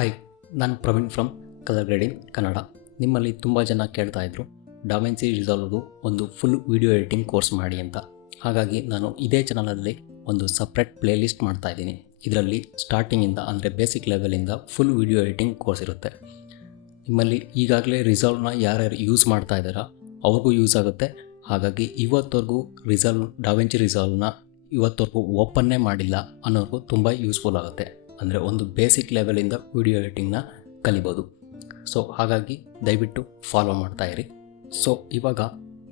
Hi, ನಾನು Praveen from colour grading Kannada. ನಿಮ್ಮಲ್ಲಿ ತುಂಬ ಜನ ಕೇಳ್ತಾ ಇದ್ರು ಡಾವಿನ್ಸಿ ರಿಸಾಲ್ವ್ದು ಒಂದು ಫುಲ್ ವಿಡಿಯೋ ಎಡಿಟಿಂಗ್ ಕೋರ್ಸ್ ಮಾಡಿ ಅಂತ. ಹಾಗಾಗಿ ನಾನು ಇದೇ ಚಾನಲಲ್ಲಿ ಒಂದು ಸಪ್ರೇಟ್ ಪ್ಲೇಲಿಸ್ಟ್ ಮಾಡ್ತಾಯಿದ್ದೀನಿ. ಇದರಲ್ಲಿ ಸ್ಟಾರ್ಟಿಂಗಿಂದ ಅಂದರೆ ಬೇಸಿಕ್ ಲೆವೆಲಿಂದ ಫುಲ್ ವಿಡಿಯೋ ಎಡಿಟಿಂಗ್ ಕೋರ್ಸ್ ಇರುತ್ತೆ. ನಿಮ್ಮಲ್ಲಿ ಈಗಾಗಲೇ ರಿಸಾಲ್ವ್ನ ಯಾರ್ಯಾರು ಯೂಸ್ ಮಾಡ್ತಾ ಇದ್ದಾರಾ ಅವ್ರಿಗೂ ಯೂಸ್ ಆಗುತ್ತೆ. ಹಾಗಾಗಿ ಇವತ್ತವರೆಗೂ ಡಾವಿನ್ಸಿ ರಿಸಾಲ್ವ್ನ ಇವತ್ತವರೆಗೂ ಓಪನ್ನೇ ಮಾಡಿಲ್ಲ ಅನ್ನೋರ್ಗೂ ತುಂಬ ಯೂಸ್ಫುಲ್ ಆಗುತ್ತೆ. ಅಂದರೆ ಒಂದು ಬೇಸಿಕ್ ಲೆವೆಲಿಂದ ವಿಡಿಯೋ ಎಡಿಟಿಂಗ್ನ ಕಲಿಬೋದು. ಸೊ ಹಾಗಾಗಿ ದಯವಿಟ್ಟು ಫಾಲೋ ಮಾಡ್ತಾಯಿರಿ. ಸೊ ಇವಾಗ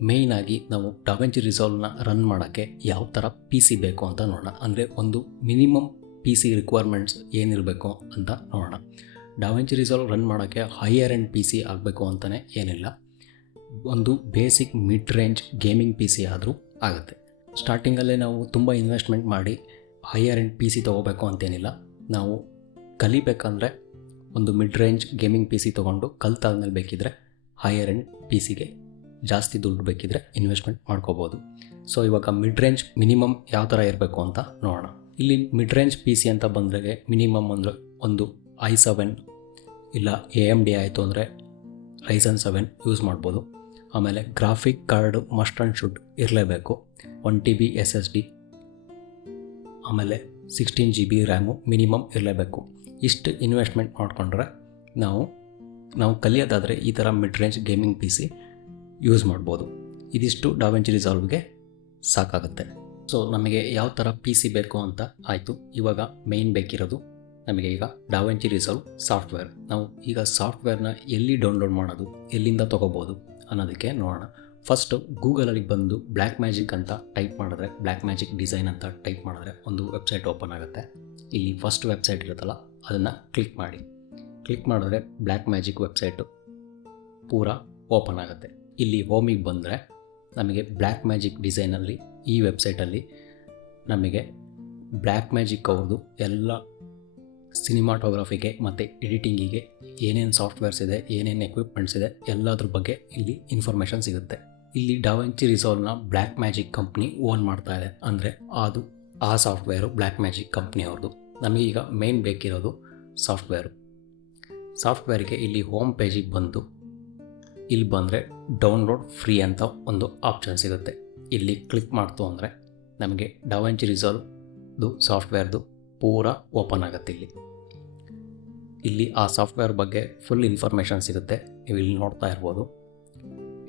ಮೇಯ್ನಾಗಿ ನಾವು ಡಾವಿನ್ಸಿ ರಿಸಾಲ್ವ್ನ ರನ್ ಮಾಡೋಕ್ಕೆ ಯಾವ ಥರ ಪಿ ಸಿ ಬೇಕು ಅಂತ ನೋಡೋಣ. ಅಂದರೆ ಒಂದು ಮಿನಿಮಮ್ ಪಿ ಸಿ ರಿಕ್ವೈರ್ಮೆಂಟ್ಸ್ ಏನಿರಬೇಕು ಅಂತ ನೋಡೋಣ. ಡಾವಿನ್ಸಿ ರಿಸಾಲ್ವ್ ರನ್ ಮಾಡೋಕ್ಕೆ ಹೈಯರ್ ಎಂಡ್ ಪಿ ಸಿ ಆಗಬೇಕು ಅಂತಲೇ ಏನಿಲ್ಲ. ಒಂದು basic mid range gaming P C ಆದರೂ ಆಗುತ್ತೆ. ಸ್ಟಾರ್ಟಿಂಗಲ್ಲೇ ನಾವು ತುಂಬ ಇನ್ವೆಸ್ಟ್ಮೆಂಟ್ ಮಾಡಿ ಹೈಯರ್ ಎಂಡ್ ಪಿ ಸಿ ತೊಗೋಬೇಕು ಅಂತೇನಿಲ್ಲ. ನಾವು ಕಲಿಬೇಕಂದ್ರೆ ಒಂದು mid range gaming P C ತೊಗೊಂಡು ಕಲ್ತಾದ್ಮೇಲೆ ಬೇಕಿದ್ರೆ ಹೈಯರ್ ಎಂಡ್ ಪಿ ಸಿಗೆ ಜಾಸ್ತಿ ದುಡ್ಡು ಬೇಕಿದ್ರೆ ಇನ್ವೆಸ್ಟ್ಮೆಂಟ್ ಮಾಡ್ಕೋಬೋದು. ಸೊ ಇವಾಗ ಮಿಡ್ ರೇಂಜ್ ಮಿನಿಮಮ್ ಯಾವ ಥರ ಇರಬೇಕು ಅಂತ ನೋಡೋಣ. ಇಲ್ಲಿ ಮಿಡ್ ರೇಂಜ್ ಪಿ ಸಿ ಅಂತ ಬಂದರೆ ಮಿನಿಮಮ್ ಅಂದರೆ ಒಂದು i7 ಇಲ್ಲ AMD ಆಯಿತು ಅಂದರೆ Ryzen 7 ಯೂಸ್ ಮಾಡ್ಬೋದು. ಆಮೇಲೆ graphic card must and should ಇರಲೇಬೇಕು. 1 TB SSD ಆಮೇಲೆ 16 GB ರ್ಯಾಮು ಮಿನಿಮಮ್ ಇರಲೇಬೇಕು. ಇಷ್ಟು ಇನ್ವೆಸ್ಟ್ಮೆಂಟ್ ಮಾಡಿಕೊಂಡ್ರೆ ನಾವು ಕಲಿಯೋದಾದರೆ ಈ ಥರ mid range gaming P C use ಮಾಡ್ಬೋದು. ಇದಿಷ್ಟು ಡಾವಿನ್ಸಿ ರಿಸಾಲ್ವ್ಗೆ ಸಾಕಾಗುತ್ತೆ. ಸೊ ನಮಗೆ ಯಾವ ಥರ ಪಿ ಸಿ ಬೇಕು ಅಂತ ಆಯಿತು. ಇವಾಗ ಮೇಯ್ನ್ ಬೇಕಿರೋದು ನಮಗೆ ಈಗ ಡಾವಿನ್ಸಿ ರಿಸಾಲ್ವ್ ಸಾಫ್ಟ್ವೇರ್. ನಾವು ಈಗ ಸಾಫ್ಟ್ವೇರ್ನ ಎಲ್ಲಿ ಡೌನ್ಲೋಡ್ ಮಾಡೋದು, ಎಲ್ಲಿಂದ ತೊಗೋಬೋದು ಅನ್ನೋದಕ್ಕೆ ನೋಡೋಣ. ಫಸ್ಟು ಗೂಗಲಲ್ಲಿ ಬಂದು ಬ್ಲ್ಯಾಕ್ ಮ್ಯಾಜಿಕ್ ಅಂತ ಟೈಪ್ ಮಾಡಿದ್ರೆ, ಬ್ಲ್ಯಾಕ್ ಮ್ಯಾಜಿಕ್ ಡಿಸೈನ್ ಅಂತ ಟೈಪ್ ಮಾಡಿದ್ರೆ ಒಂದು ವೆಬ್ಸೈಟ್ ಓಪನ್ ಆಗುತ್ತೆ. ಇಲ್ಲಿ ಫಸ್ಟ್ ವೆಬ್ಸೈಟ್ ಇರುತ್ತಲ್ಲ ಅದನ್ನು ಕ್ಲಿಕ್ ಮಾಡಿ. ಕ್ಲಿಕ್ ಮಾಡಿದ್ರೆ ಬ್ಲ್ಯಾಕ್ ಮ್ಯಾಜಿಕ್ ವೆಬ್ಸೈಟು ಪೂರಾ ಓಪನ್ ಆಗುತ್ತೆ. ಇಲ್ಲಿ ಹೋಮಿಗೆ ಬಂದರೆ ನಮಗೆ ಬ್ಲ್ಯಾಕ್ ಮ್ಯಾಜಿಕ್ ಡಿಸೈನಲ್ಲಿ ಈ ವೆಬ್ಸೈಟಲ್ಲಿ ನಮಗೆ ಬ್ಲ್ಯಾಕ್ ಮ್ಯಾಜಿಕ್ ಅವ್ರದ್ದು ಎಲ್ಲ ಸಿನಿಮಾಟೋಗ್ರಫಿಗೆ ಮತ್ತು ಎಡಿಟಿಂಗಿಗೆ ಏನೇನು ಸಾಫ್ಟ್ವೇರ್ಸ್ ಇದೆ, ಏನೇನು ಎಕ್ವಿಪ್ಮೆಂಟ್ಸ್ ಇದೆ ಎಲ್ಲದ್ರ ಬಗ್ಗೆ ಇಲ್ಲಿ ಇನ್ಫಾರ್ಮೇಷನ್ ಸಿಗುತ್ತೆ. ಇಲ್ಲಿ ಡಾವಿನ್ಸಿ ರಿಸಾಲ್ವ್ನ ಬ್ಲ್ಯಾಕ್ ಮ್ಯಾಜಿಕ್ ಕಂಪ್ನಿ ಓನ್ ಮಾಡ್ತಾ ಇದೆ. ಅಂದರೆ ಅದು ಆ ಸಾಫ್ಟ್ವೇರು ಬ್ಲ್ಯಾಕ್ ಮ್ಯಾಜಿಕ್ ಕಂಪ್ನಿ ಅವ್ರದ್ದು. ನಮಗೀಗ ಮೇನ್ ಬೇಕಿರೋದು ಸಾಫ್ಟ್ವೇರಿಗೆ ಇಲ್ಲಿ ಹೋಮ್ ಪೇಜಿಗೆ ಬಂದು ಇಲ್ಲಿ ಬಂದರೆ ಡೌನ್ಲೋಡ್ ಫ್ರೀ ಅಂತ ಒಂದು ಆಪ್ಷನ್ ಸಿಗುತ್ತೆ. ಇಲ್ಲಿ ಕ್ಲಿಕ್ ಮಾಡ್ತು ಅಂದರೆ ನಮಗೆ ಡಾವಿನ್ಸಿ ರಿಸಾಲ್ವ್ದು ಸಾಫ್ಟ್ವೇರ್ದು ಪೂರಾ ಓಪನ್ ಆಗುತ್ತೆ. ಇಲ್ಲಿ ಆ ಸಾಫ್ಟ್ವೇರ್ ಬಗ್ಗೆ ಫುಲ್ ಇನ್ಫಾರ್ಮೇಷನ್ ಸಿಗುತ್ತೆ. ನೀವು ಇಲ್ಲಿ ನೋಡ್ತಾ ಇರ್ಬೋದು.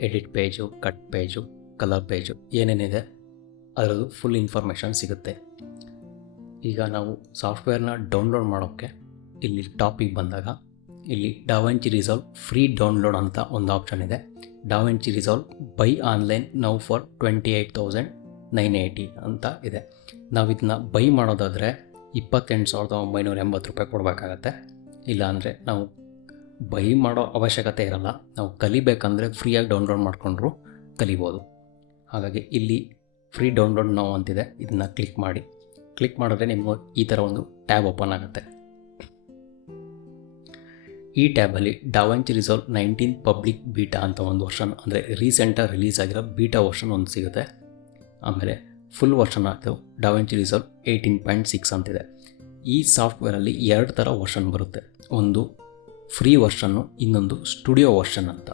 Edit page, cut page, colour page ಏನೇನಿದೆ ಅದರದ್ದು ಫುಲ್ ಇನ್ಫಾರ್ಮೇಷನ್ ಸಿಗುತ್ತೆ. ಈಗ ನಾವು ಸಾಫ್ಟ್ವೇರ್ನ ಡೌನ್ಲೋಡ್ ಮಾಡೋಕ್ಕೆ ಇಲ್ಲಿ ಟಾಪಿಗೆ ಬಂದಾಗ ಇಲ್ಲಿ ಡಾವಿನ್ಸಿ ರಿಸಾಲ್ವ್ ಫ್ರೀ ಡೌನ್ಲೋಡ್ ಅಂತ ಒಂದು ಆಪ್ಷನ್ ಇದೆ. Da Vinci resolve by online now for 28,980 ಅಂತ ಇದೆ. ನಾವು ಇದನ್ನ ಬೈ ಮಾಡೋದಾದರೆ 28,980 ರೂಪಾಯಿ ಕೊಡಬೇಕಾಗತ್ತೆ. ಇಲ್ಲಾಂದರೆ ನಾವು ಬೈ ಮಾಡೋ ಅವಶ್ಯಕತೆ ಇರಲ್ಲ. ನಾವು ಕಲಿಬೇಕಂದ್ರೆ ಫ್ರೀಯಾಗಿ ಡೌನ್ಲೋಡ್ ಮಾಡಿಕೊಂಡ್ರು ಕಲಿಬೋದು. ಹಾಗಾಗಿ ಇಲ್ಲಿ ಫ್ರೀ ಡೌನ್ಲೋಡ್ ನಾವು ಅಂತಿದೆ. ಇದನ್ನು ಕ್ಲಿಕ್ ಮಾಡಿ. ಕ್ಲಿಕ್ ಮಾಡಿದ್ರೆ ನಿಮಗೆ ಈ ಥರ ಒಂದು ಟ್ಯಾಬ್ ಓಪನ್ ಆಗುತ್ತೆ. ಈ ಟ್ಯಾಬಲ್ಲಿ ಡಾವಿನ್ಸಿ ರಿಸಾಲ್ವ್ 19 ಪಬ್ಲಿಕ್ ಬೀಟಾ ಅಂತ ಒಂದು ವರ್ಷನ್, ಅಂದರೆ ರೀಸೆಂಟಾಗಿ ರಿಲೀಸ್ ಆಗಿರೋ ಬೀಟಾ ವರ್ಷನ್ ಒಂದು ಸಿಗುತ್ತೆ. ಆಮೇಲೆ ಫುಲ್ ವರ್ಷನ್ ಆಯಿತು ಡಾವಿನ್ಸಿ ರಿಸಾಲ್ವ್ 18.6 ಅಂತಿದೆ. ಈ ಸಾಫ್ಟ್ವೇರಲ್ಲಿ 2 ಥರ ವರ್ಷನ್ ಬರುತ್ತೆ. ಒಂದು ಫ್ರೀ ವರ್ಷನ್ನು, ಇನ್ನೊಂದು ಸ್ಟುಡಿಯೋ ವರ್ಷನ್ ಅಂತ.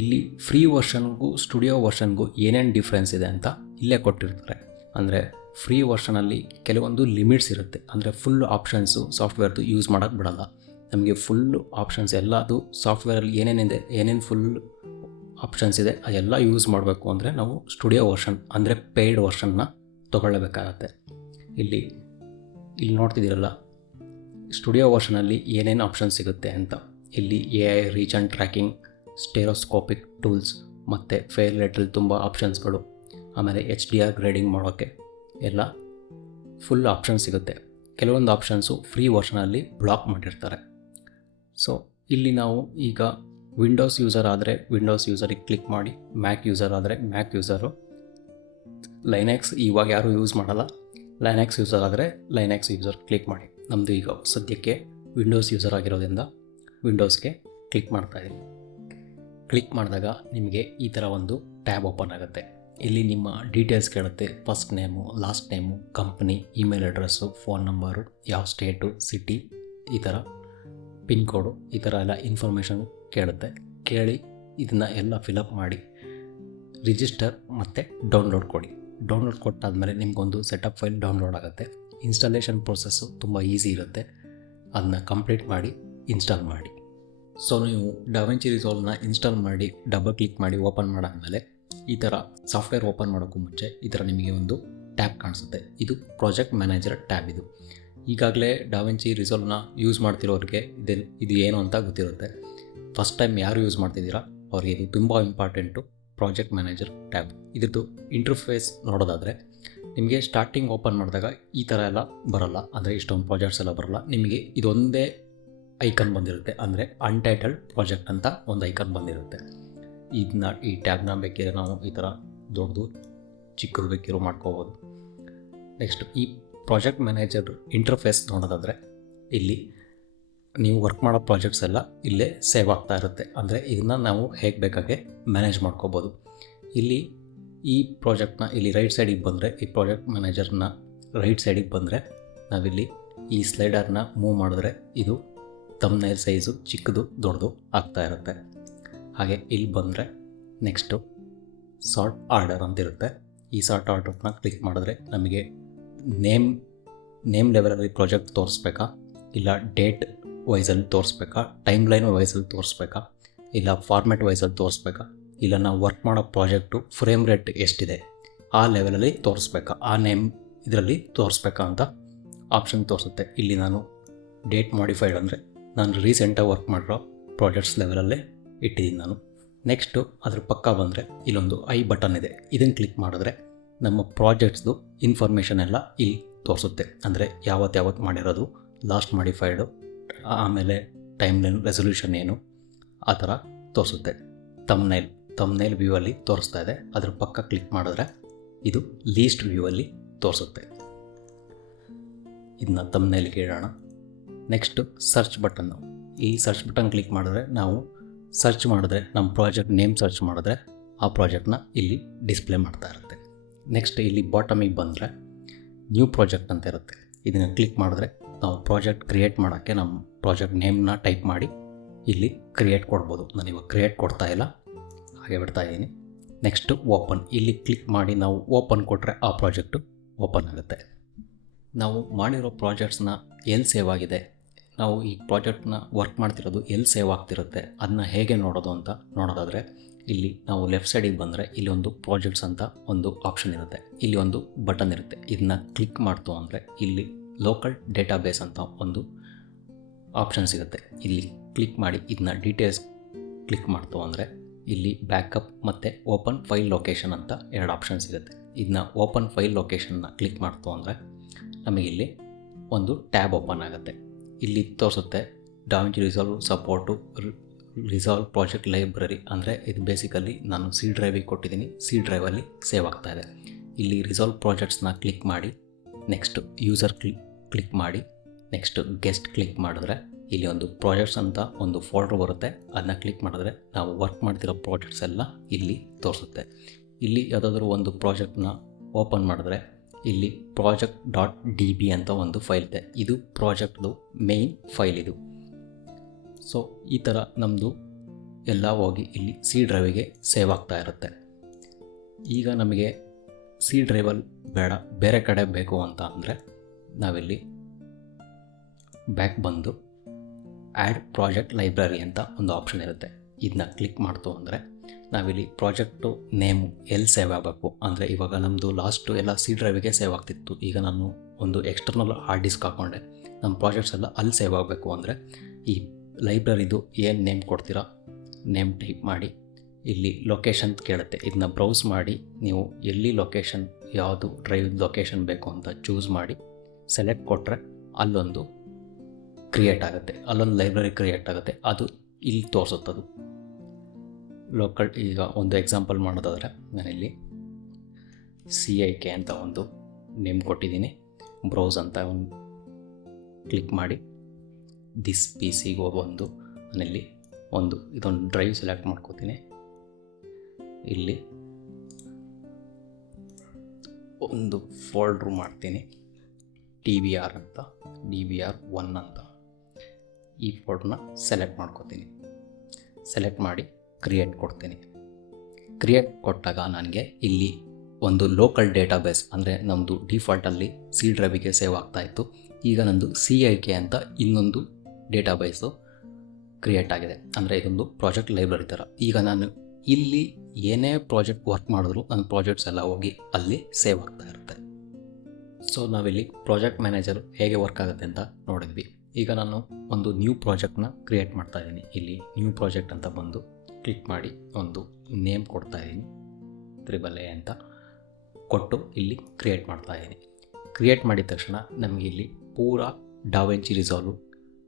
ಇಲ್ಲಿ ಫ್ರೀ ವರ್ಷನ್ಗೂ ಸ್ಟುಡಿಯೋ ವರ್ಷನ್ಗೂ ಏನೇನು ಡಿಫ್ರೆನ್ಸ್ ಇದೆ ಅಂತ ಇಲ್ಲೇ ಕೊಟ್ಟಿರ್ತಾರೆ. ಅಂದರೆ ಫ್ರೀ ವರ್ಷನಲ್ಲಿ ಕೆಲವೊಂದು ಲಿಮಿಟ್ಸ್ ಇರುತ್ತೆ. ಅಂದರೆ ಫುಲ್ ಆಪ್ಷನ್ಸು ಸಾಫ್ಟ್ವೇರ್ದು ಯೂಸ್ ಮಾಡೋಕ್ಕೆ ಬಿಡಲ್ಲ. ನಮಗೆ ಫುಲ್ಲು ಆಪ್ಷನ್ಸ್ ಎಲ್ಲದು ಸಾಫ್ಟ್ವೇರಲ್ಲಿ ಏನೇನಿದೆ, ಏನೇನು ಫುಲ್ ಆಪ್ಷನ್ಸ್ ಇದೆ ಅದೆಲ್ಲ ಯೂಸ್ ಮಾಡಬೇಕು ಅಂದರೆ ನಾವು ಸ್ಟುಡಿಯೋ ವರ್ಷನ್ ಅಂದರೆ ಪೇಯ್ಡ್ ವರ್ಷನ್ನ ತೊಗೊಳ್ಳಬೇಕಾಗತ್ತೆ. ಇಲ್ಲಿ ನೋಡ್ತಿದ್ದೀರಲ್ಲ ಸ್ಟುಡಿಯೋ ವರ್ಷನಲ್ಲಿ ಏನೇನು ಆಪ್ಷನ್ಸ್ ಸಿಗುತ್ತೆ ಅಂತ. ಇಲ್ಲಿ AI ರೀಜನ್ ಟ್ರ್ಯಾಕಿಂಗ್, ಸ್ಟೆರೋಸ್ಕೋಪಿಕ್ ಟೂಲ್ಸ್ ಮತ್ತು ಫೇರ್ ರೇಟಲ್ಲಿ ತುಂಬ ಆಪ್ಷನ್ಸ್ಗಳು. ಆಮೇಲೆ HDR ಗ್ರೇಡಿಂಗ್ ಮಾಡೋಕ್ಕೆ ಎಲ್ಲ ಫುಲ್ ಆಪ್ಷನ್ಸ್ ಸಿಗುತ್ತೆ. ಕೆಲವೊಂದು ಆಪ್ಷನ್ಸು ಫ್ರೀ ವರ್ಷನಲ್ಲಿ ಬ್ಲಾಕ್ ಮಾಡಿರ್ತಾರೆ. ಸೊ ಇಲ್ಲಿ ನಾವು ಈಗ ವಿಂಡೋಸ್ ಯೂಸರ್ ಆದರೆ ವಿಂಡೋಸ್ ಯೂಸರಿಗೆ ಕ್ಲಿಕ್ ಮಾಡಿ, ಮ್ಯಾಕ್ ಯೂಸರ್ ಆದರೆ ಮ್ಯಾಕ್ ಯೂಸರು, ಲೈನೆಕ್ಸ್ ಇವಾಗ ಯಾರೂ ಯೂಸ್ ಮಾಡಲ್ಲ, ಲೈನೆಕ್ಸ್ ಯೂಸರ್ ಆದರೆ ಲೈನೆಕ್ಸ್ ಯೂಸರ್ ಕ್ಲಿಕ್ ಮಾಡಿ. ನಮ್ಮದು ಈಗ ಸದ್ಯಕ್ಕೆ ವಿಂಡೋಸ್ ಯೂಸರ್ ಆಗಿರೋದ್ರಿಂದ ವಿಂಡೋಸ್ಗೆ ಕ್ಲಿಕ್ ಮಾಡ್ತಾಯಿದ್ದೀನಿ. ಕ್ಲಿಕ್ ಮಾಡಿದಾಗ ನಿಮಗೆ ಈ ಥರ ಒಂದು ಟ್ಯಾಬ್ ಓಪನ್ ಆಗುತ್ತೆ. ಇಲ್ಲಿ ನಿಮ್ಮ ಡೀಟೇಲ್ಸ್ ಕೇಳುತ್ತೆ. First name, last name, company, email address, phone number, ಯಾವ ಸ್ಟೇಟು, ಸಿಟಿ, ಈ ಥರ ಪಿನ್ ಕೋಡು ಈ ಥರ ಎಲ್ಲ ಇನ್ಫಾರ್ಮೇಷನ್ ಕೇಳುತ್ತೆ. ಕೇಳಿ ಇದನ್ನು ಎಲ್ಲ ಫಿಲಪ್ ಮಾಡಿ ರಿಜಿಸ್ಟರ್ ಮತ್ತು ಡೌನ್ಲೋಡ್ ಕೊಡಿ. ಡೌನ್ಲೋಡ್ ಕೊಟ್ಟಾದಮೇಲೆ ನಿಮಗೊಂದು ಸೆಟಪ್ ಫೈಲ್ ಡೌನ್ಲೋಡ್ ಆಗುತ್ತೆ. ಇನ್ಸ್ಟಾಲೇಷನ್ ಪ್ರೊಸೆಸ್ಸು ತುಂಬ ಈಸಿ ಇರುತ್ತೆ. ಅದನ್ನ ಕಂಪ್ಲೀಟ್ ಮಾಡಿ ಇನ್ಸ್ಟಾಲ್ ಮಾಡಿ. ಸೊ ನೀವು ಡಾವಿಂಚಿ ರಿಸಾಲ್ವ್ನ ಇನ್ಸ್ಟಾಲ್ ಮಾಡಿ ಡಬಲ್ ಕ್ಲಿಕ್ ಮಾಡಿ ಓಪನ್ ಮಾಡಾದಮೇಲೆ ಈ ಥರ ಸಾಫ್ಟ್ವೇರ್ ಓಪನ್ ಮಾಡೋಕ್ಕೂ ಮುಂಚೆ ಈ ಥರ ನಿಮಗೆ ಒಂದು ಟ್ಯಾಬ್ ಕಾಣಿಸುತ್ತೆ. ಇದು ಪ್ರಾಜೆಕ್ಟ್ ಮ್ಯಾನೇಜರ್ ಟ್ಯಾಬ್. ಇದು ಈಗಾಗಲೇ ಡಾವಿಂಚಿ ರಿಸಾಲ್ವ್ನ ಯೂಸ್ ಮಾಡ್ತಿರೋರಿಗೆ ಇದು ಏನು ಅಂತ ಗೊತ್ತಿರುತ್ತೆ. ಫಸ್ಟ್ ಟೈಮ್ ಯಾರು ಯೂಸ್ ಮಾಡ್ತಿದ್ದೀರಾ ಅವ್ರಿಗೆ ಇದು ತುಂಬ ಇಂಪಾರ್ಟೆಂಟು. ಪ್ರಾಜೆಕ್ಟ್ ಮ್ಯಾನೇಜರ್ ಟ್ಯಾಬ್ ಇದ್ರದ್ದು ಇಂಟರ್ಫೇಸ್ ನೋಡೋದಾದರೆ ನಿಮಗೆ ಸ್ಟಾರ್ಟಿಂಗ್ ಓಪನ್ ಮಾಡಿದಾಗ ಈ ಥರ ಎಲ್ಲ ಬರೋಲ್ಲ, ಅಂದರೆ ಇಷ್ಟೊಂದು ಪ್ರಾಜೆಕ್ಟ್ಸ್ ಎಲ್ಲ ಬರೋಲ್ಲ. ನಿಮಗೆ ಇದೊಂದೇ ಐಕನ್ ಬಂದಿರುತ್ತೆ, ಅಂದರೆ ಅನ್ಟೈಟಲ್ಡ್ ಪ್ರಾಜೆಕ್ಟ್ ಅಂತ ಒಂದು ಐಕನ್ ಬಂದಿರುತ್ತೆ. ಈ ಟ್ಯಾಬ್ನ ಬೇಕಿದ್ರೆ ನಾವು ಈ ಥರ ದೊಡ್ಡದು ಚಿಕ್ಕದು ಬೇಕಿರೋ ಮಾಡ್ಕೋಬೋದು. ನೆಕ್ಸ್ಟ್ ಈ ಪ್ರಾಜೆಕ್ಟ್ ಮ್ಯಾನೇಜರ್ ಇಂಟರ್ಫೇಸ್ ನೋಡೋದಾದರೆ ಇಲ್ಲಿ ನೀವು ವರ್ಕ್ ಮಾಡೋ ಪ್ರಾಜೆಕ್ಟ್ಸ್ ಎಲ್ಲ ಇಲ್ಲೇ ಸೇವ್ ಆಗ್ತಾ ಇರುತ್ತೆ. ಅಂದರೆ ಇದನ್ನು ನಾವು ಹೇಗೆ ಬೇಕಾಗೆ ಮ್ಯಾನೇಜ್ ಮಾಡ್ಕೋಬೋದು. ಇಲ್ಲಿ ಈ ಪ್ರಾಜೆಕ್ಟ್ನ ಇಲ್ಲಿ ರೈಟ್ ಸೈಡಿಗೆ ಬಂದರೆ, ಈ ಪ್ರಾಜೆಕ್ಟ್ ಮ್ಯಾನೇಜರ್ನ ರೈಟ್ ಸೈಡಿಗೆ ಬಂದರೆ ನಾವಿಲ್ಲಿ ಈ ಸ್ಲೈಡರ್ನ ಮೂವ್ ಮಾಡಿದ್ರೆ ಇದು ಥಂಬ್ನೇಲ್ ಸೈಜು ಚಿಕ್ಕದು ದೊಡ್ಡದು ಆಗ್ತಾ ಇರುತ್ತೆ. ಹಾಗೆ ಇಲ್ಲಿ ಬಂದರೆ ನೆಕ್ಸ್ಟು ಸಾರ್ಟ್ ಆರ್ಡರ್ ಅಂತಿರುತ್ತೆ. ಈ ಸಾರ್ಟ್ ಆರ್ಡರ್ನ ಕ್ಲಿಕ್ ಮಾಡಿದ್ರೆ ನಮಗೆ ನೇಮ್ ಲೆವೆಲಲ್ಲಿ ಪ್ರಾಜೆಕ್ಟ್ ತೋರಿಸ್ಬೇಕಾ, ಇಲ್ಲ ಡೇಟ್ ವೈಸಲ್ಲಿ ತೋರಿಸ್ಬೇಕಾ, ಟೈಮ್ ಲೈನ್ ವೈಸಲ್ಲಿ ತೋರಿಸ್ಬೇಕಾ, ಇಲ್ಲ ಫಾರ್ಮ್ಯಾಟ್ ವೈಸಲ್ಲಿ ತೋರಿಸ್ಬೇಕಾ, ಇಲ್ಲ ನಾವು ವರ್ಕ್ ಮಾಡೋ ಪ್ರಾಜೆಕ್ಟು ಫ್ರೇಮ್ ರೇಟ್ ಎಷ್ಟಿದೆ ಆ ಲೆವೆಲಲ್ಲಿ ತೋರಿಸ್ಬೇಕಾ, ಆ ನೇಮ್ ಇದರಲ್ಲಿ ತೋರಿಸ್ಬೇಕಾ ಅಂತ ಆಪ್ಷನ್ ತೋರಿಸುತ್ತೆ. ಇಲ್ಲಿ ನಾನು ಡೇಟ್ ಮಾಡಿಫೈಡ್ ಅಂದರೆ ನಾನು ರೀಸೆಂಟಾಗಿ ವರ್ಕ್ ಮಾಡಿರೋ ಪ್ರಾಜೆಕ್ಟ್ಸ್ ಲೆವೆಲಲ್ಲೇ ಇಟ್ಟಿದ್ದೀನಿ ನಾನು. ನೆಕ್ಸ್ಟು ಅದ್ರ ಪಕ್ಕ ಬಂದರೆ ಇಲ್ಲೊಂದು ಐ ಬಟನ್ ಇದೆ. ಇದನ್ನು ಕ್ಲಿಕ್ ಮಾಡಿದ್ರೆ ನಮ್ಮ ಪ್ರಾಜೆಕ್ಟ್ಸ್ದು ಇನ್ಫಾರ್ಮೇಷನ್ ಎಲ್ಲ ಇಲ್ಲಿ ತೋರಿಸುತ್ತೆ. ಅಂದರೆ ಯಾವತ್ತು ಮಾಡಿರೋದು, ಲಾಸ್ಟ್ ಮಾಡಿಫೈಡು, ಆಮೇಲೆ ಟೈಮ್ ಲೈನ್ ರೆಸೊಲ್ಯೂಷನ್ ಏನು ಆ ಥರ ತೋರಿಸುತ್ತೆ. ತಮ್ನೇಲ್ ವ್ಯೂವಲ್ಲಿ ತೋರಿಸ್ತಾ ಇದೆ. ಅದ್ರ ಪಕ್ಕ ಕ್ಲಿಕ್ ಮಾಡಿದ್ರೆ ಇದು ಲೀಸ್ಟ್ ವ್ಯೂವಲ್ಲಿ ತೋರಿಸುತ್ತೆ. ಇದನ್ನ ತಮ್ನೇಲ್ಗೆ ಇಡೋಣ. Next search button. ಈ ಸರ್ಚ್ ಬಟನ್ ಕ್ಲಿಕ್ ಮಾಡಿದ್ರೆ ನಾವು ಸರ್ಚ್ ಮಾಡಿದ್ರೆ ನಮ್ಮ ಪ್ರಾಜೆಕ್ಟ್ ನೇಮ್ ಸರ್ಚ್ ಮಾಡಿದ್ರೆ ಆ ಪ್ರಾಜೆಕ್ಟ್ನ ಇಲ್ಲಿ ಡಿಸ್ಪ್ಲೇ ಮಾಡ್ತಾ ಇರುತ್ತೆ. ನೆಕ್ಸ್ಟ್ ಇಲ್ಲಿ ಬಾಟಮಿಗೆ ಬಂದರೆ ನ್ಯೂ ಪ್ರಾಜೆಕ್ಟ್ ಅಂತ ಇರುತ್ತೆ. ಇದನ್ನು ಕ್ಲಿಕ್ ಮಾಡಿದ್ರೆ ನಾವು ಪ್ರಾಜೆಕ್ಟ್ ಕ್ರಿಯೇಟ್ ಮಾಡೋಕ್ಕೆ ನಮ್ಮ ಪ್ರಾಜೆಕ್ಟ್ ನೇಮ್ನ ಟೈಪ್ ಮಾಡಿ ಇಲ್ಲಿ ಕ್ರಿಯೇಟ್ ಕೊಡ್ಬೋದು. ನಾನು ಇವಾಗ ಕ್ರಿಯೇಟ್ ಕೊಡ್ತಾ ಇಲ್ಲ, ಹಾಗೆ ಬಿಡ್ತಾ ಇದ್ದೀನಿ. Next open. ಇಲ್ಲಿ ಕ್ಲಿಕ್ ಮಾಡಿ ನಾವು ಓಪನ್ ಕೊಟ್ಟರೆ ಆ ಪ್ರಾಜೆಕ್ಟು ಓಪನ್ ಆಗುತ್ತೆ. ನಾವು ಮಾಡಿರೋ ಪ್ರಾಜೆಕ್ಟ್ಸ್ನ ಎಲ್ಲಿ ಸೇವ್ ಆಗಿದೆ, ನಾವು ಈ ಪ್ರಾಜೆಕ್ಟ್ನ ವರ್ಕ್ ಮಾಡ್ತಿರೋದು ಎಲ್ಲಿ ಸೇವ್ ಆಗ್ತಿರುತ್ತೆ ಅದನ್ನ ಹೇಗೆ ನೋಡೋದು ಅಂತ ನೋಡೋದಾದರೆ ಇಲ್ಲಿ ನಾವು ಲೆಫ್ಟ್ ಸೈಡಿಗೆ ಬಂದರೆ ಇಲ್ಲಿ ಒಂದು ಪ್ರಾಜೆಕ್ಟ್ಸ್ ಅಂತ ಒಂದು ಆಪ್ಷನ್ ಇರುತ್ತೆ. ಇಲ್ಲಿ ಒಂದು ಬಟನ್ ಇರುತ್ತೆ. ಇದನ್ನ ಕ್ಲಿಕ್ ಮಾಡ್ತು ಅಂದರೆ ಇಲ್ಲಿ ಲೋಕಲ್ ಡೇಟಾಬೇಸ್ ಅಂತ ಒಂದು ಆಪ್ಷನ್ ಸಿಗುತ್ತೆ. ಇಲ್ಲಿ ಕ್ಲಿಕ್ ಮಾಡಿ ಇದನ್ನ ಡೀಟೇಲ್ಸ್ ಕ್ಲಿಕ್ ಮಾಡ್ತು ಅಂದರೆ ಇಲ್ಲಿ ಬ್ಯಾಕಪ್ ಮತ್ತು ಓಪನ್ ಫೈಲ್ ಲೊಕೇಶನ್ ಅಂತ ಎರಡು ಆಪ್ಷನ್ ಸಿಗುತ್ತೆ. ಇದನ್ನ ಓಪನ್ ಫೈಲ್ ಲೊಕೇಶನ್ನ ಕ್ಲಿಕ್ ಮಾಡ್ತು ಅಂದರೆ ನಮಗಿಲ್ಲಿ ಒಂದು ಟ್ಯಾಬ್ ಓಪನ್ ಆಗುತ್ತೆ. ಇಲ್ಲಿ ತೋರಿಸುತ್ತೆ ಡಾವಿಂಚಿ resolve support resolve project library. ಅಂದರೆ ಇದು ಬೇಸಿಕಲಿ ನಾನು ಸಿ ಡ್ರೈವಿಗೆ ಕೊಟ್ಟಿದ್ದೀನಿ, ಸಿ ಡ್ರೈವಲ್ಲಿ ಸೇವ್ ಆಗ್ತಾಯಿದೆ. ಇಲ್ಲಿ ರಿಸಾಲ್ವ್ ಪ್ರಾಜೆಕ್ಟ್ಸ್ನ ಕ್ಲಿಕ್ ಮಾಡಿ ನೆಕ್ಸ್ಟ್ ಯೂಸರ್ ಕ್ಲಿಕ್ ಮಾಡಿ ನೆಕ್ಸ್ಟ್ ಗೆಸ್ಟ್ ಕ್ಲಿಕ್ ಮಾಡಿದ್ರೆ ಇಲ್ಲಿ ಒಂದು ಪ್ರಾಜೆಕ್ಟ್ಸ್ ಅಂತ ಒಂದು ಫೋಲ್ಡರ್ ಬರುತ್ತೆ. ಅದನ್ನ ಕ್ಲಿಕ್ ಮಾಡಿದ್ರೆ ನಾವು ವರ್ಕ್ ಮಾಡ್ತಿರೋ ಪ್ರಾಜೆಕ್ಟ್ಸ್ ಎಲ್ಲ ಇಲ್ಲಿ ತೋರಿಸುತ್ತೆ. ಇಲ್ಲಿ ಯಾವುದಾದ್ರೂ ಒಂದು ಪ್ರಾಜೆಕ್ಟ್ನ ಓಪನ್ ಮಾಡಿದ್ರೆ ಇಲ್ಲಿ project.db ಅಂತ ಒಂದು ಫೈಲ್ ಇದೆ. ಇದು ಪ್ರಾಜೆಕ್ಟ್ದು ಮೇಯ್ನ್ ಫೈಲ್ ಇದು. ಸೊ ಈ ಥರ ನಮ್ಮದು ಎಲ್ಲ ಹೋಗಿ ಇಲ್ಲಿ ಸಿ ಡ್ರೈವಿಗೆ ಸೇವ್ ಆಗ್ತಾ ಇರುತ್ತೆ. ಈಗ ನಮಗೆ ಸಿ ಡ್ರೈವಲ್ಲಿ ಬೇಡ, ಬೇರೆ ಕಡೆ ಬೇಕು ಅಂತ ಅಂದರೆ ನಾವಿಲ್ಲಿ ಬ್ಯಾಕ್ ಬಂದು ಆ್ಯಡ್ ಪ್ರಾಜೆಕ್ಟ್ ಲೈಬ್ರರಿ ಅಂತ ಒಂದು ಆಪ್ಷನ್ ಇರುತ್ತೆ. ಇದನ್ನ ಕ್ಲಿಕ್ ಮಾಡ್ತು ಅಂದರೆ ನಾವಿಲ್ಲಿ ಪ್ರಾಜೆಕ್ಟು ನೇಮು ಎಲ್ಲಿ ಸೇವ್ ಆಗಬೇಕು ಅಂದರೆ ಇವಾಗ ನಮ್ಮದು ಲಾಸ್ಟು ಎಲ್ಲ ಸಿ ಡ್ರೈವಿಗೆ ಸೇವ್ ಆಗ್ತಿತ್ತು. ಈಗ ನಾನು ಒಂದು ಎಕ್ಸ್ಟರ್ನಲ್ ಹಾರ್ಡ್ ಡಿಸ್ಕ್ ಹಾಕ್ಕೊಂಡೆ, ನಮ್ಮ ಪ್ರಾಜೆಕ್ಟ್ಸ್ ಎಲ್ಲ ಅಲ್ಲಿ ಸೇವ್ ಆಗಬೇಕು ಅಂದರೆ ಈ ಲೈಬ್ರರಿದು ಏನು ನೇಮ್ ಕೊಡ್ತೀರಾ ನೇಮ್ ಟೈಪ್ ಮಾಡಿ ಇಲ್ಲಿ ಲೊಕೇಶನ್ ಕೇಳುತ್ತೆ. ಇದನ್ನ ಬ್ರೌಸ್ ಮಾಡಿ ನೀವು ಎಲ್ಲಿ ಲೊಕೇಶನ್ ಯಾವುದು ಡ್ರೈವ್ ಲೊಕೇಶನ್ ಬೇಕು ಅಂತ ಚೂಸ್ ಮಾಡಿ ಸೆಲೆಕ್ಟ್ ಕೊಟ್ಟರೆ ಅಲ್ಲೊಂದು ಕ್ರಿಯೇಟ್ ಆಗುತ್ತೆ, ಅಲ್ಲೊಂದು ಲೈಬ್ರರಿ ಕ್ರಿಯೇಟ್ ಆಗುತ್ತೆ. ಅದು ಇಲ್ಲಿ ತೋರಿಸುತ್ತದು ಲೋಕಲ್. ಈಗ ಒಂದು ಎಕ್ಸಾಂಪಲ್ ಮಾಡೋದಾದರೆ ನಾನಿಲ್ಲಿ CIK ಅಂತ ಒಂದು ನೇಮ್ ಕೊಟ್ಟಿದ್ದೀನಿ. ಬ್ರೌಸ್ ಅಂತ ಒಂದು ಕ್ಲಿಕ್ ಮಾಡಿ ದಿಸ್ PCಗೆ ಹೋಗೊಂದು ನಾನಿಲ್ಲಿ ಇದೊಂದು ಡ್ರೈವ್ ಸೆಲೆಕ್ಟ್ ಮಾಡ್ಕೋತೀನಿ. ಇಲ್ಲಿ ಒಂದು ಫೋಲ್ಡ್ರು ಮಾಡ್ತೀನಿ DBR ಅಂತ, DBR1 ಅಂತ. ಈ ಫೋಟೋನ ಸೆಲೆಕ್ಟ್ ಮಾಡ್ಕೊತೀನಿ. ಸೆಲೆಕ್ಟ್ ಮಾಡಿ ಕ್ರಿಯೇಟ್ ಕೊಡ್ತೀನಿ. ಕ್ರಿಯೇಟ್ ಕೊಟ್ಟಾಗ ನನಗೆ ಇಲ್ಲಿ ಒಂದು ಲೋಕಲ್ ಡೇಟಾಬೇಸ್ ಅಂದರೆ ನಮ್ಮದು ಡಿಫಾಲ್ಟಲ್ಲಿ ಸಿ ಡ್ರೈವಿಗೆ ಸೇವ್ ಆಗ್ತಾಯಿತ್ತು. ಈಗ ನಂದು CIK ಅಂತ ಇನ್ನೊಂದು ಡೇಟಾಬೇಸು ಕ್ರಿಯೇಟ್ ಆಗಿದೆ. ಅಂದರೆ ಇದೊಂದು ಪ್ರಾಜೆಕ್ಟ್ ಲೈಬ್ರರಿ ಥರ. ಈಗ ನಾನು ಇಲ್ಲಿ ಏನೇ ಪ್ರಾಜೆಕ್ಟ್ ವರ್ಕ್ ಮಾಡಿದ್ರು ನನ್ನ ಪ್ರಾಜೆಕ್ಟ್ಸ್ ಎಲ್ಲ ಹೋಗಿ ಅಲ್ಲಿ ಸೇವ್ ಆಗ್ತಾ ಇರುತ್ತೆ. ಸೊ ನಾವಿಲ್ಲಿ ಪ್ರಾಜೆಕ್ಟ್ ಮ್ಯಾನೇಜರ್ ಹೇಗೆ ವರ್ಕ್ ಆಗುತ್ತೆ ಅಂತ ನೋಡಿದ್ವಿ. ಈಗ ನಾನು ಒಂದು ನ್ಯೂ ಪ್ರಾಜೆಕ್ಟ್ನ ಕ್ರಿಯೇಟ್ ಮಾಡ್ತಾಯಿದ್ದೀನಿ. ಇಲ್ಲಿ ನ್ಯೂ ಪ್ರಾಜೆಕ್ಟ್ ಅಂತ ಬಂದು ಕ್ಲಿಕ್ ಮಾಡಿ ಒಂದು ನೇಮ್ ಕೊಡ್ತಾಯಿದ್ದೀನಿ, AAA ಅಂತ ಕೊಟ್ಟು ಇಲ್ಲಿ ಕ್ರಿಯೇಟ್ ಮಾಡ್ತಾಯಿದ್ದೀನಿ. ಕ್ರಿಯೇಟ್ ಮಾಡಿದ ತಕ್ಷಣ ನಮಗೆ ಇಲ್ಲಿ ಪೂರಾ ಡಾವಿಂಚಿ ರಿಸಾಲ್ವ್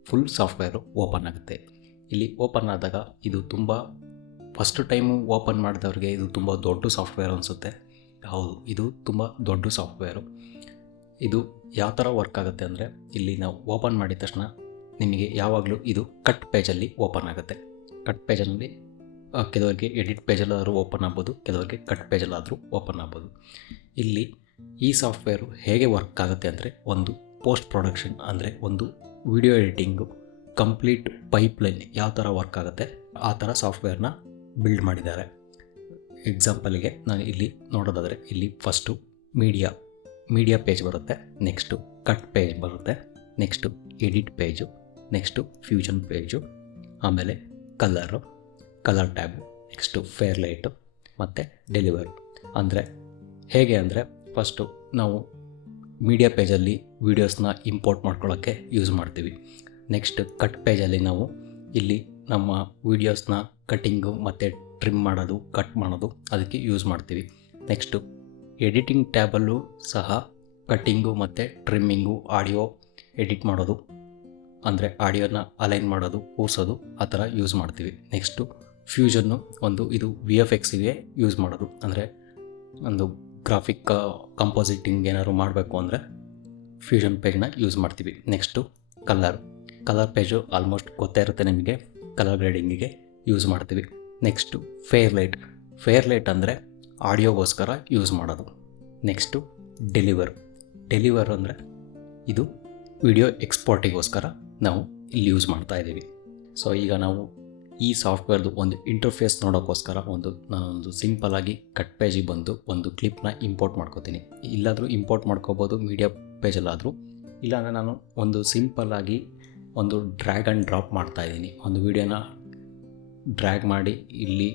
ಫುಲ್ ಸಾಫ್ಟ್ವೇರು ಓಪನ್ ಆಗುತ್ತೆ. ಇಲ್ಲಿ ಓಪನ್ ಆದಾಗ ಇದು ತುಂಬ ಫಸ್ಟ್ ಟೈಮು ಓಪನ್ ಮಾಡಿದವ್ರಿಗೆ ಇದು ತುಂಬ ದೊಡ್ಡ ಸಾಫ್ಟ್ವೇರ್ ಅನಿಸುತ್ತೆ. ಹೌದು, ಇದು ತುಂಬ ದೊಡ್ಡ ಸಾಫ್ಟ್ವೇರು. ಇದು ಯಾವ ಥರ ವರ್ಕ್ ಆಗುತ್ತೆ ಅಂದರೆ ಇಲ್ಲಿ ನಾವು ಓಪನ್ ಮಾಡಿದ ತಕ್ಷಣ ನಿಮಗೆ ಯಾವಾಗಲೂ ಇದು ಕಟ್ ಪೇಜಲ್ಲಿ ಓಪನ್ ಆಗುತ್ತೆ. ಕಟ್ ಪೇಜಲ್ಲಿ ಕೆಲವರಿಗೆ ಎಡಿಟ್ ಪೇಜಲ್ಲಾದರೂ ಓಪನ್ ಆಗ್ಬೋದು, ಕೆಲವರಿಗೆ ಕಟ್ ಪೇಜಲ್ಲಾದರೂ ಓಪನ್ ಆಗ್ಬೋದು. ಇಲ್ಲಿ ಈ ಸಾಫ್ಟ್ವೇರು ಹೇಗೆ ವರ್ಕ್ ಆಗುತ್ತೆ ಅಂದರೆ ಒಂದು ಪೋಸ್ಟ್ ಪ್ರೊಡಕ್ಷನ್ ಅಂದರೆ ಒಂದು ವಿಡಿಯೋ ಎಡಿಟಿಂಗು ಕಂಪ್ಲೀಟ್ ಪೈಪ್ಲೈನ್ ಯಾವ ಥರ ವರ್ಕ್ ಆಗುತ್ತೆ ಆ ಥರ ಸಾಫ್ಟ್ವೇರ್ನ ಬಿಲ್ಡ್ ಮಾಡಿದ್ದಾರೆ. ಎಕ್ಸಾಂಪಲ್ಗೆ ನಾನು ಇಲ್ಲಿ ನೋಡೋದಾದರೆ ಇಲ್ಲಿ ಫಸ್ಟು ಮೀಡಿಯಾ ಪೇಜ್ ಬರುತ್ತೆ, ನೆಕ್ಸ್ಟು ಕಟ್ ಪೇಜ್ ಬರುತ್ತೆ, next edit page, next fusion page, ಆಮೇಲೆ colour tab, next Fairlight ಮತ್ತು ಡೆಲಿವರ್. ಅಂದರೆ ಹೇಗೆ ಅಂದರೆ ಫಸ್ಟು ನಾವು ಮೀಡಿಯಾ ಪೇಜಲ್ಲಿ ವೀಡಿಯೋಸ್ನ ಇಂಪೋರ್ಟ್ ಮಾಡ್ಕೊಳ್ಳೋಕ್ಕೆ ಯೂಸ್ ಮಾಡ್ತೀವಿ. ನೆಕ್ಸ್ಟ್ ಕಟ್ ಪೇಜಲ್ಲಿ ನಾವು ಇಲ್ಲಿ ನಮ್ಮ ವೀಡಿಯೋಸ್ನ ಕಟ್ಟಿಂಗು ಮತ್ತು ಟ್ರಿಮ್ ಮಾಡೋದು, ಕಟ್ ಮಾಡೋದು ಅದಕ್ಕೆ ಯೂಸ್ ಮಾಡ್ತೀವಿ. ನೆಕ್ಸ್ಟು ಎಡಿಟಿಂಗ್ ಟ್ಯಾಬಲ್ಲೂ ಸಹ ಕಟ್ಟಿಂಗು ಮತ್ತು ಟ್ರಿಮ್ಮಿಂಗು, ಆಡಿಯೋ ಎಡಿಟ್ ಮಾಡೋದು ಅಂದರೆ ಆಡಿಯೋನ ಅಲೈನ್ ಮಾಡೋದು, ಕೂರಿಸೋದು ಆ ಥರ ಯೂಸ್ ಮಾಡ್ತೀವಿ. ನೆಕ್ಸ್ಟು ಫ್ಯೂಷನ್ನು ಇದು VFXಗೆ ಯೂಸ್ ಮಾಡೋದು, ಅಂದರೆ ಒಂದು ಗ್ರಾಫಿಕ್ ಕಂಪೋಸಿಟಿಂಗ್ ಏನಾದ್ರು ಮಾಡಬೇಕು ಅಂದರೆ ಫ್ಯೂಷನ್ ಪೇಜ್ನ ಯೂಸ್ ಮಾಡ್ತೀವಿ. ನೆಕ್ಸ್ಟು ಕಲರ್ ಪೇಜು ಆಲ್ಮೋಸ್ಟ್ ಗೊತ್ತೇ ಇರುತ್ತೆ ನಿಮಗೆ, ಕಲರ್ ಗ್ರೇಡಿಂಗಿಗೆ ಯೂಸ್ ಮಾಡ್ತೀವಿ. ನೆಕ್ಸ್ಟು ಫೇರ್ ಲೈಟ್ ಅಂದರೆ ಆಡಿಯೋಗೋಸ್ಕರ ಯೂಸ್ ಮಾಡೋದು. ನೆಕ್ಸ್ಟು ಡೆಲಿವರ್ ಅಂದರೆ ಇದು ವಿಡಿಯೋ ಎಕ್ಸ್ಪೋರ್ಟಿಗೋಸ್ಕರ ನಾವು ಇಲ್ಲಿ ಯೂಸ್ ಮಾಡ್ತಾ ಇದ್ದೀವಿ. ಸೊ ಈಗ ನಾವು ಈ ಸಾಫ್ಟ್ವೇರ್ದು ಒಂದು ಇಂಟರ್ಫೇಸ್ ನೋಡೋಕ್ಕೋಸ್ಕರ ನಾನೊಂದು ಸಿಂಪಲಾಗಿ ಕಟ್ ಪೇಜಿಗೆ ಬಂದು ಒಂದು ಕ್ಲಿಪ್ನ ಇಂಪೋರ್ಟ್ ಮಾಡ್ಕೋತೀನಿ. ಇಲ್ಲಾದರೂ ಇಂಪೋರ್ಟ್ ಮಾಡ್ಕೋಬೋದು ಮೀಡಿಯಾ ಪೇಜಲ್ಲಾದರೂ, ಇಲ್ಲಾಂದರೆ ನಾನು ಒಂದು ಸಿಂಪಲ್ಲಾಗಿ ಒಂದು ಡ್ರ್ಯಾಗ್ ಆ್ಯಂಡ್ ಡ್ರಾಪ್ ಮಾಡ್ತಾಯಿದ್ದೀನಿ. ಒಂದು ವೀಡಿಯೋನ ಡ್ರ್ಯಾಗ್ ಮಾಡಿ ಇಲ್ಲಿ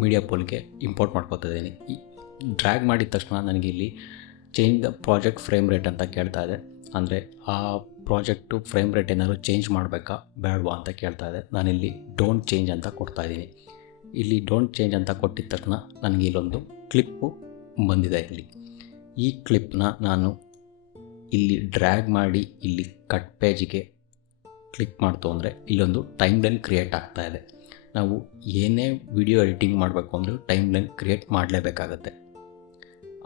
ಮೀಡಿಯಾ ಪೋಲ್ಗೆ ಇಂಪೋರ್ಟ್ ಮಾಡ್ಕೋತಾ ಇದ್ದೀನಿ. ಡ್ರ್ಯಾಗ್ ಮಾಡಿದ ತಕ್ಷಣ ನನಗೆ ಇಲ್ಲಿ change the project frame rate ಅಂತ ಕೇಳ್ತಾ ಇದೆ. ಅಂದರೆ ಆ ಪ್ರಾಜೆಕ್ಟು ಫ್ರೇಮ್ ರೇಟ್ ಏನಾದರೂ ಚೇಂಜ್ ಮಾಡಬೇಕಾ ಬೇಡವಾ ಅಂತ ಕೇಳ್ತಾ ಇದೆ. ನಾನಿಲ್ಲಿ ಡೋಂಟ್ ಚೇಂಜ್ ಅಂತ ಕೊಡ್ತಾಯಿದ್ದೀನಿ. ಇಲ್ಲಿ ಡೋಂಟ್ ಚೇಂಜ್ ಅಂತ ಕೊಟ್ಟಿದ ತಕ್ಷಣ ನನಗೆ ಇಲ್ಲೊಂದು ಕ್ಲಿಪ್ಪು ಬಂದಿದೆ. ಈ ಕ್ಲಿಪ್ನ ನಾನು ಇಲ್ಲಿ ಡ್ರ್ಯಾಗ್ ಮಾಡಿ ಇಲ್ಲಿ ಕಟ್ ಪೇಜಿಗೆ ಕ್ಲಿಕ್ ಮಾಡ್ತು ಅಂದರೆ ಇಲ್ಲೊಂದು ಟೈಮ್ ಲೈನ್ ಕ್ರಿಯೇಟ್ ಆಗ್ತಾಯಿದೆ. ನಾವು ಏನೇ ವಿಡಿಯೋ ಎಡಿಟಿಂಗ್ ಮಾಡಬೇಕು ಅಂದರೆ ಟೈಮ್ ಲೈನ್ ಕ್ರಿಯೇಟ್ ಮಾಡಲೇಬೇಕಾಗತ್ತೆ.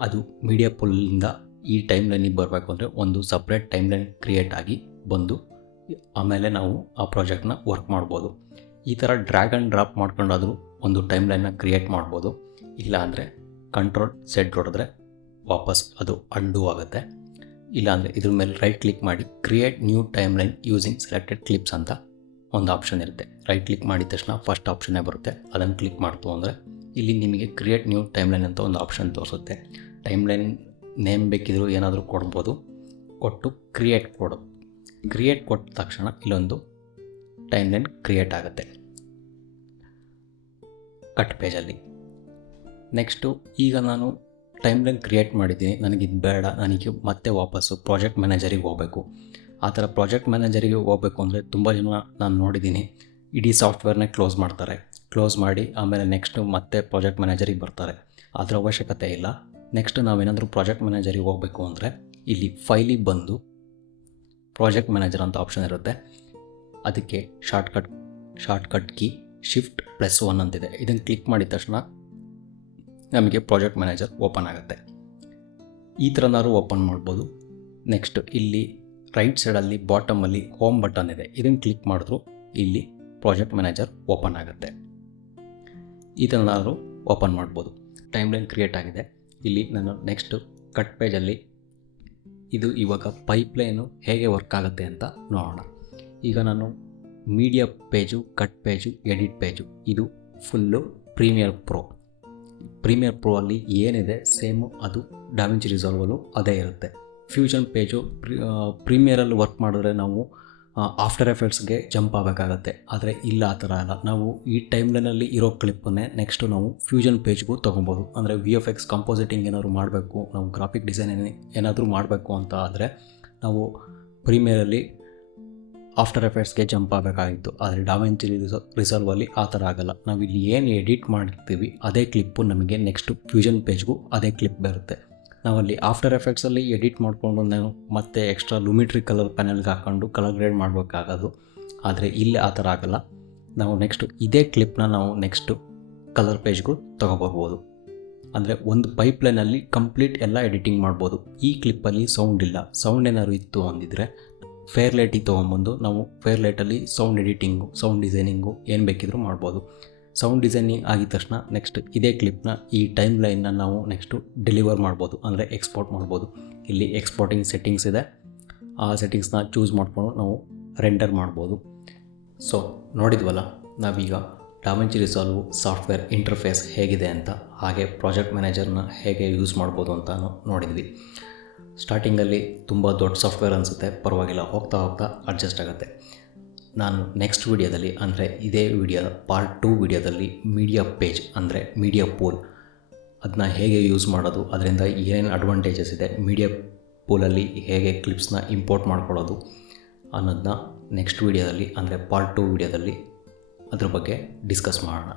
ಅದು ಮೀಡಿಯಾ ಪುಲ್ಲಿಂದ ಈ ಟೈಮ್ ಲೈನಿಗೆ ಬರಬೇಕು ಅಂದರೆ ಒಂದು ಸಪ್ರೇಟ್ ಟೈಮ್ ಲೈನ್ ಕ್ರಿಯೇಟ್ ಆಗಿ ಬಂದು ಆಮೇಲೆ ನಾವು ಆ ಪ್ರಾಜೆಕ್ಟ್ನ ವರ್ಕ್ ಮಾಡ್ಬೋದು. ಈ ಥರ ಡ್ರ್ಯಾಗ್ ಆ್ಯಂಡ್ ಡ್ರಾಪ್ ಮಾಡ್ಕೊಂಡಾದರೂ ಒಂದು ಟೈಮ್ ಲೈನ್ನ ಕ್ರಿಯೇಟ್ ಮಾಡ್ಬೋದು. ಇಲ್ಲ ಅಂದರೆ Ctrl+Z ಹೊಡೆದ್ರೆ ವಾಪಸ್ ಅದು ಅಂಡು ಆಗುತ್ತೆ. ಇಲ್ಲಾಂದರೆ ಇದ್ರ ಮೇಲೆ ರೈಟ್ ಕ್ಲಿಕ್ ಮಾಡಿ create new time line using selected clips ಅಂತ ಒಂದು ಆಪ್ಷನ್ ಇರುತ್ತೆ. ರೈಟ್ ಕ್ಲಿಕ್ ಮಾಡಿದ ತಕ್ಷಣ ಫಸ್ಟ್ ಆಪ್ಷನ್ನೇ ಬರುತ್ತೆ. ಅದನ್ನು ಕ್ಲಿಕ್ ಮಾಡ್ತು ಅಂದರೆ ಇಲ್ಲಿ ನಿಮಗೆ ಕ್ರಿಯೇಟ್ ನ್ಯೂ ಟೈಮ್ ಲೈನ್ ಅಂತ ಒಂದು ಆಪ್ಷನ್ ತೋರಿಸುತ್ತೆ. ಟೈಮ್ ಲೈನ್ ನೇಮ್ ಬೇಕಿದ್ರು ಏನಾದರೂ ಕೊಡ್ಬೋದು. ಕೊಟ್ಟು ಕ್ರಿಯೇಟ್ ಕೊಟ್ಟ ತಕ್ಷಣ ಇಲ್ಲೊಂದು ಟೈಮ್ ಲೈನ್ ಕ್ರಿಯೇಟ್ ಆಗುತ್ತೆ ಕಟ್ ಪೇಜಲ್ಲಿ. ನೆಕ್ಸ್ಟು ಈಗ ನಾನು ಟೈಮ್ ಲೈನ್ ಕ್ರಿಯೇಟ್ ಮಾಡಿದ್ದೀನಿ, ನನಗಿದು ಬೇಡ, ನನಗೆ ಮತ್ತೆ ವಾಪಸ್ಸು ಪ್ರಾಜೆಕ್ಟ್ ಮ್ಯಾನೇಜರಿಗೆ ಹೋಗಬೇಕು. ಆ ಥರ ಪ್ರಾಜೆಕ್ಟ್ ಮ್ಯಾನೇಜರಿಗೆ ಹೋಗಬೇಕು ಅಂದರೆ ತುಂಬ ಜನ ನಾನು ನೋಡಿದ್ದೀನಿ ಇಡೀ ಸಾಫ್ಟ್ವೇರ್ನೇ ಕ್ಲೋಸ್ ಮಾಡ್ತಾರೆ. ಕ್ಲೋಸ್ ಮಾಡಿ ಆಮೇಲೆ ನೆಕ್ಸ್ಟು ಮತ್ತೆ ಪ್ರಾಜೆಕ್ಟ್ ಮ್ಯಾನೇಜರಿಗೆ ಬರ್ತಾರೆ. ಅದರ ಅವಶ್ಯಕತೆ ಇಲ್ಲ. ನೆಕ್ಸ್ಟು ನಾವೇನಾದರೂ ಪ್ರಾಜೆಕ್ಟ್ ಮ್ಯಾನೇಜರಿಗೆ ಹೋಗಬೇಕು ಅಂದರೆ ಇಲ್ಲಿ ಫೈಲಿಗೆ ಬಂದು ಪ್ರಾಜೆಕ್ಟ್ ಮ್ಯಾನೇಜರ್ ಅಂತ ಆಪ್ಷನ್ ಇರುತ್ತೆ. ಅದಕ್ಕೆ ಶಾರ್ಟ್ಕಟ್ ಕೀ Shift+1 ಅಂತಿದೆ. ಇದನ್ನು ಕ್ಲಿಕ್ ಮಾಡಿದ ತಕ್ಷಣ ನಮಗೆ ಪ್ರಾಜೆಕ್ಟ್ ಮ್ಯಾನೇಜರ್ ಓಪನ್ ಆಗುತ್ತೆ. ಈ ಥರನಾದ್ರು ಓಪನ್ ಮಾಡ್ಬೋದು. ನೆಕ್ಸ್ಟ್ ಇಲ್ಲಿ ರೈಟ್ ಸೈಡಲ್ಲಿ ಬಾಟಮಲ್ಲಿ ಹೋಮ್ ಬಟನ್ ಇದೆ. ಇದನ್ನು ಕ್ಲಿಕ್ ಮಾಡಿದ್ರು ಇಲ್ಲಿ ಪ್ರಾಜೆಕ್ಟ್ ಮ್ಯಾನೇಜರ್ ಓಪನ್ ಆಗುತ್ತೆ. ಈ ಥರನಾದ್ರು ಓಪನ್ ಮಾಡ್ಬೋದು. ಟೈಮ್ ಲೈನ್ ಕ್ರಿಯೇಟ್ ಆಗಿದೆ. ಇಲ್ಲಿ ನಾನು ನೆಕ್ಸ್ಟು ಕಟ್ ಪೇಜಲ್ಲಿ ಇದು ಇವಾಗ ಪೈಪ್ಲೈನು ಹೇಗೆ ವರ್ಕ್ ಆಗುತ್ತೆ ಅಂತ ನೋಡೋಣ. ಈಗ ನಾನು media page, cut page, edit page, ಇದು full Premiere Pro. Premiere Pro ಅಲ್ಲಿ ಏನಿದೆ ಸೇಮು ಅದು ಡಾವಿಂಚಿ ರಿಸಾಲ್ವಲ್ಲೂ ಅದೇ ಇರುತ್ತೆ. ಫ್ಯೂಷನ್ ಪೇಜು ಪ್ರೀಮಿಯರಲ್ಲಿ ವರ್ಕ್ ಮಾಡಿದ್ರೆ ನಾವು ಆಫ್ಟರ್ ಎಫೆಕ್ಟ್ಸ್ಗೆ ಜಂಪ್ ಆಗಬೇಕಾಗತ್ತೆ. ಆದರೆ ಇಲ್ಲ, ಆ ಥರ ಅಲ್ಲ. ನಾವು ಈ ಟೈಮ್ಲೈನಲ್ಲಿ ಇರೋ ಕ್ಲಿಪ್ಪನ್ನೇ ನೆಕ್ಸ್ಟು ನಾವು ಫ್ಯೂಷನ್ ಪೇಜ್ಗೂ ತೊಗೊಬೋದು. ಅಂದರೆ VFX ಕಂಪೋಸಿಟಿಂಗ್ ಏನಾದರೂ ಮಾಡಬೇಕು, ನಾವು ಗ್ರಾಫಿಕ್ ಡಿಸೈನ್ ಏನಾದರೂ ಮಾಡಬೇಕು ಅಂತ ಆದರೆ ನಾವು ಪ್ರೀಮಿಯರಲ್ಲಿ ಆಫ್ಟರ್ ಎಫೆಕ್ಟ್ಸ್ಗೆ ಜಂಪ್ ಆಗಬೇಕಾಗಿತ್ತು. ಆದರೆ ಡಾವಿಂಚಿ ರಿಸಾಲ್ವಲ್ಲಿ ಆ ಥರ ಆಗಲ್ಲ. ನಾವು ಇಲ್ಲಿ ಏನು ಎಡಿಟ್ ಮಾಡ್ತೀವಿ ಅದೇ ಕ್ಲಿಪ್ಪು ನಮಗೆ ನೆಕ್ಸ್ಟು ಫ್ಯೂಷನ್ ಪೇಜ್ಗೂ ಅದೇ ಕ್ಲಿಪ್ ಬರುತ್ತೆ. ನಾವಲ್ಲಿ ಆಫ್ಟರ್ ಎಫೆಕ್ಟ್ಸಲ್ಲಿ ಎಡಿಟ್ ಮಾಡಿಕೊಂಡು ನಾವು ಮತ್ತೆ ಎಕ್ಸ್ಟ್ರಾ ಲುಮಿಟ್ರಿ ಕಲರ್ ಪ್ಯಾನೆಲ್ಗೆ ಹಾಕ್ಕೊಂಡು ಕಲರ್ ಗ್ರೇಡ್ ಮಾಡಬೇಕಾಗೋದು. ಆದರೆ ಇಲ್ಲಿ ಆ ಥರ ಆಗಲ್ಲ. ನಾವು ನೆಕ್ಸ್ಟು ಇದೇ ಕ್ಲಿಪ್ನ ನಾವು ನೆಕ್ಸ್ಟು ಕಲರ್ ಪೇಜ್ಗೂ ತೊಗೊಬರ್ಬೋದು. ಅಂದರೆ ಒಂದು ಪೈಪ್ಲೈನಲ್ಲಿ ಕಂಪ್ಲೀಟ್ ಎಲ್ಲ ಎಡಿಟಿಂಗ್ ಮಾಡ್ಬೋದು. ಈ ಕ್ಲಿಪ್ಪಲ್ಲಿ ಸೌಂಡ್ ಇಲ್ಲ. ಸೌಂಡ್ ಏನಾದ್ರು ಇತ್ತು ಅಂದಿದ್ರೆ ಫೇರ್ಲೈಟಿಗೆ ತೊಗೊಂಬಂದು ನಾವು ಫೇರ್ಲೈಟಲ್ಲಿ ಸೌಂಡ್ ಎಡಿಟಿಂಗು, ಸೌಂಡ್ ಡಿಸೈನಿಂಗು ಏನು ಬೇಕಿದ್ರೂ ಮಾಡ್ಬೋದು. ಸೌಂಡ್ ಡಿಸೈನಿಂಗ್ ಆಗಿದ ತಕ್ಷಣ ನೆಕ್ಸ್ಟ್ ಇದೇ ಕ್ಲಿಪ್ನ ಈ ಟೈಮ್ ಲೈನ್ನ ನಾವು ನೆಕ್ಸ್ಟು ಡೆಲಿವರ್ ಮಾಡ್ಬೋದು, ಅಂದರೆ ಎಕ್ಸ್ಪೋರ್ಟ್ ಮಾಡ್ಬೋದು. ಇಲ್ಲಿ ಎಕ್ಸ್ಪೋರ್ಟಿಂಗ್ ಸೆಟ್ಟಿಂಗ್ಸ್ ಇದೆ. ಆ ಸೆಟ್ಟಿಂಗ್ಸ್ನ ಚೂಸ್ ಮಾಡಿಕೊಂಡು ನಾವು ರೆಂಡರ್ ಮಾಡ್ಬೋದು. ಸೊ ನೋಡಿದ್ವಲ್ಲ, ನಾವೀಗ ಡಾವಿಂಚಿ ರಿಸಾಲ್ವ್ ಸಾಫ್ಟ್ವೇರ್ ಇಂಟರ್ಫೇಸ್ ಹೇಗಿದೆ ಅಂತ, ಹಾಗೆ ಪ್ರಾಜೆಕ್ಟ್ ಮ್ಯಾನೇಜರ್ನ ಹೇಗೆ ಯೂಸ್ ಮಾಡ್ಬೋದು ಅಂತ ನೋಡಿದ್ವಿ. ಸ್ಟಾರ್ಟಿಂಗಲ್ಲಿ ತುಂಬ ದೊಡ್ಡ ಸಾಫ್ಟ್ವೇರ್ ಅನಿಸುತ್ತೆ, ಪರವಾಗಿಲ್ಲ, ಹೋಗ್ತಾ ಹೋಗ್ತಾ ಅಡ್ಜಸ್ಟ್ ಆಗುತ್ತೆ. ನಾನು ನೆಕ್ಸ್ಟ್ ವೀಡಿಯೋದಲ್ಲಿ, ಅಂದರೆ ಇದೇ ವಿಡಿಯೋದ ಪಾರ್ಟ್ 2 ವಿಡಿಯೋದಲ್ಲಿ ಮೀಡಿಯಾ ಪೇಜ್ ಅಂದರೆ ಮೀಡಿಯಾ ಪೂಲ್ ಅದನ್ನ ಹೇಗೆ ಯೂಸ್ ಮಾಡೋದು, ಅದರಿಂದ ಏನೇನು ಅಡ್ವಾಂಟೇಜಸ್ ಇದೆ, ಮೀಡಿಯಾ ಪೂಲಲ್ಲಿ ಹೇಗೆ ಕ್ಲಿಪ್ಸ್ನ ಇಂಪೋರ್ಟ್ ಮಾಡ್ಕೊಳ್ಳೋದು ಅನ್ನೋದನ್ನ ನೆಕ್ಸ್ಟ್ ವೀಡಿಯೋದಲ್ಲಿ, ಅಂದರೆ ಪಾರ್ಟ್ 2 ವಿಡಿಯೋದಲ್ಲಿ ಅದ್ರ ಬಗ್ಗೆ ಡಿಸ್ಕಸ್ ಮಾಡೋಣ.